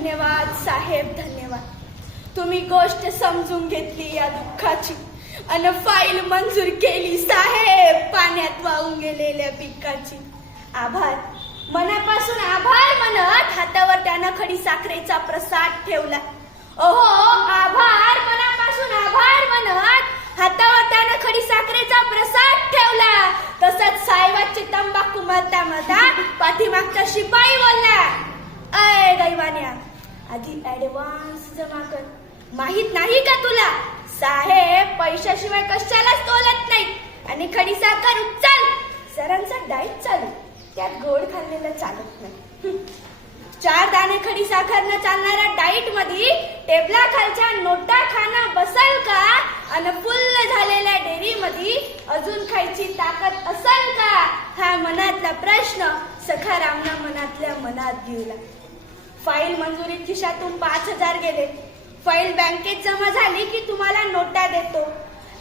धन्यवाद साहेब धन्यवाद तुम्ही गोष्ट समजून घेतली या दुःखाची आणि फाईल मंजूर केली साहेब पाण्यात वाहून गेलेल्या पिकाची आभार मनापासून आभार म्हणत हातावर त्यानं खडी साखरेचा प्रसाद ठेवला ओहो आभार मनापासून आभार म्हणत हातावर त्यानं खडी साखरेचा प्रसाद ठेवला तसंच साहेबाची तंबाखू मता मधा पाठीमागचा शिपाई बोलला अय दैवान्या आधी ऍडव्हान्स जमा कर माहित नाही का तुला साहेब पैशाशिवाय कशालाच तोलत नाही आणि खडी साखर उचल सरांचा डाईट चालू त्यात गोड खाल्लेला चालत नाही चार दाणे खडी साखर न चालणाऱ्या डाईट मध्ये टेबला खालच्या नोटा खाना बसल का आणि फुल्ल झालेल्या डेअरी मध्ये अजून खायची ताकद असल का हा मनातला प्रश्न सखारामना मनातल्या मनात घेऊला फाईल मंजुरी खिशातून पाच हजार गेले फाईल बँकेत जमा झाली की तुम्हाला नोटा देतो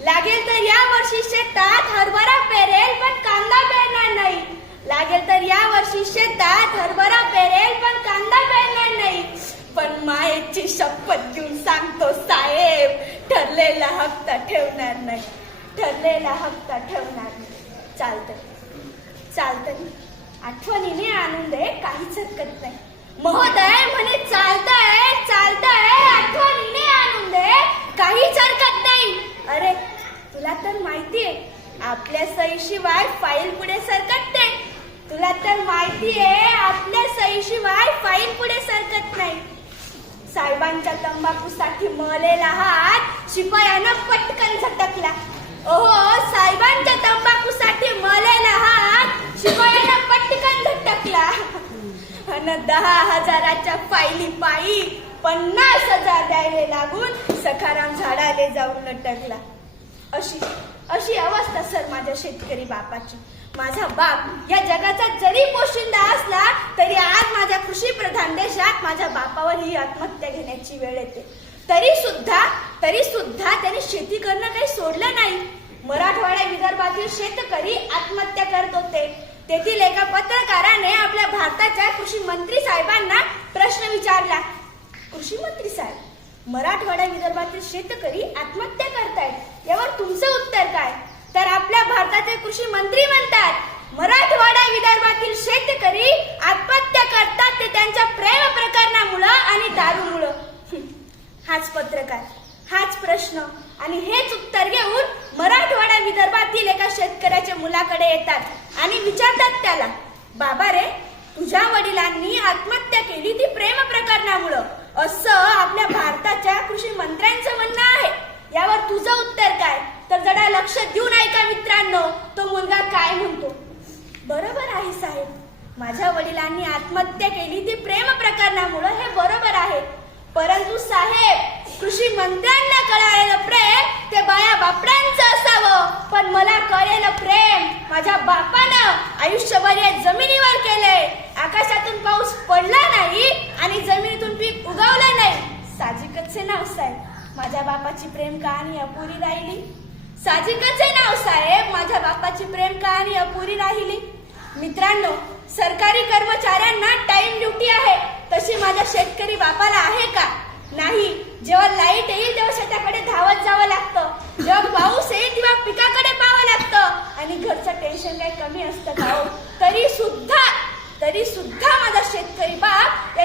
लागेल तर या वर्षी शेतात हरभरा पेरेल पण कांदा पेरणार नाही लागेल तर या वर्षी शेतात हरभरा पेरेल पण कांदा पेरणार नाही पण मायेची शपथ घेऊन सांगतो साहेब ठरलेला हप्ता ठेवणार नाही ठरलेला हप्ता ठेवणार नाही चालतं चालतं आठवणीने आनंद आहे काहीच हरकत नाही महोदय म्हणे चालतंय चालतंय आठवणीने आणून दे काहीच हरकत नाही अरे तुला तर माहितीये आपल्या सईशिवाय फाईल पुढे सरकत नाही तुला तर माहितीये आपल्या सईशिवाय फाईल पुढे सरकत नाही साहेबांच्या तंबाखूसाठी मळलेला हात शिपायानं पटकन हजाराच्या फायली पायी पन्नास हजार द्यायला लागून सखाराम झाडाले जाऊन लटकला अशी अशी अवस्था सर माझ्या शेतकरी बापाची माझा बाप या जगाचा जरी पोशिंदा असला तरी आज माझ्या कृषी प्रधान देशात माझ्या बापावर ही आत्महत्या घेण्याची वेळ येते तरी सुद्धा तरी सुद्धा त्याने शेती करणं काही सोडलं नाही मराठवाड्या विदर्भातील शेतकरी आत्महत्या करत होते तेथील एका पत्रकाराने आपल्या भारताच्या कृषी मंत्री साहेबांना प्रश्न विचारला कृषी मंत्री साहेब मराठवाडा विदर्भातील शेतकरी आत्महत्या करतायत यावर तुमचं उत्तर काय तर आपल्या भारताचे कृषी मंत्री म्हणतात मराठवाडा विदर्भातील शेतकरी आणि विचारतात त्याला बाबा रे तुझ्या वडिलांनी आत्महत्या केली ती प्रेम प्रकरणामुळं असं आपल्या भारताच्या कृषी मंत्र्यांचं म्हणणं आहे यावर तुझं उत्तर काय तर जरा लक्ष देऊन ऐका मित्रांनो तो मुलगा काय म्हणतो बरोबर आहे साहेब माझ्या वडिलांनी आत्महत्या केली ती प्रेम प्रकरणामुळं हे बरोबर आहे परंतु साहेब कृषी मंत्र्यांना कळायला प्रेम ते बाया बापडा पण मला कळेल प्रेम माझ्या बापानं आयुष्यभर या जमिनीवर केले आकाशातून पाऊस पडला नाही आणि जमिनीतून पीक उगवलं नाही साजिकच नाव साहेब माझ्या बापाची प्रेम कहाणी अपुरी राहिली साजिकच नाव साहेब माझ्या बापाची प्रेम कहाणी अपुरी राहिली मित्रांनो सरकारी कर्मचाऱ्यांना टाइम ड्युटी आहे तशी माझ्या शेतकरी बापाला आहे का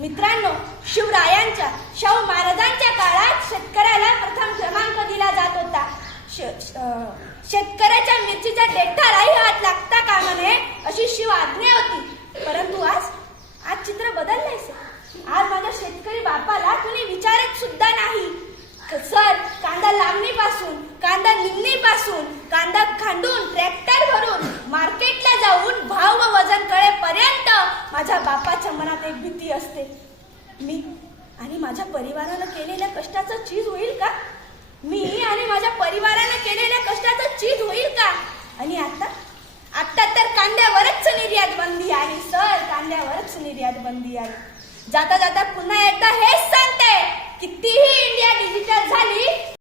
मित्रांनो शिवरायांच्या शाहू महाराजांच्या काळात शेतकऱ्याला प्रथम क्रमांक दिला जात होता शेतकऱ्याच्या मिरचीच्या देठालाही हात लागता काम नये अशी शिव आज्ञा होती परंतु आज आज चित्र बदललंय आज माझ्या शेतकरी बापाला कुणी विचारत सुद्धा नाही सर कांदा लागणी पासून कांदा पासून कांदा खांडून ट्रॅक्टर भरून मनात एक भीती असते मी आणि माझ्या परिवाराला केलेल्या कष्टाचं चीज होईल का मी आणि माझ्या परिवाराला केलेल्या कष्टाचं चीज होईल का आणि आता आता तर कांद्यावरच निर्यात बंदी आहे सर कांद्यावरच निर्यात बंदी आहे जाता जाता पुन्हा एकदा हेच सांगते कितीही इंडिया डिजिटल झाली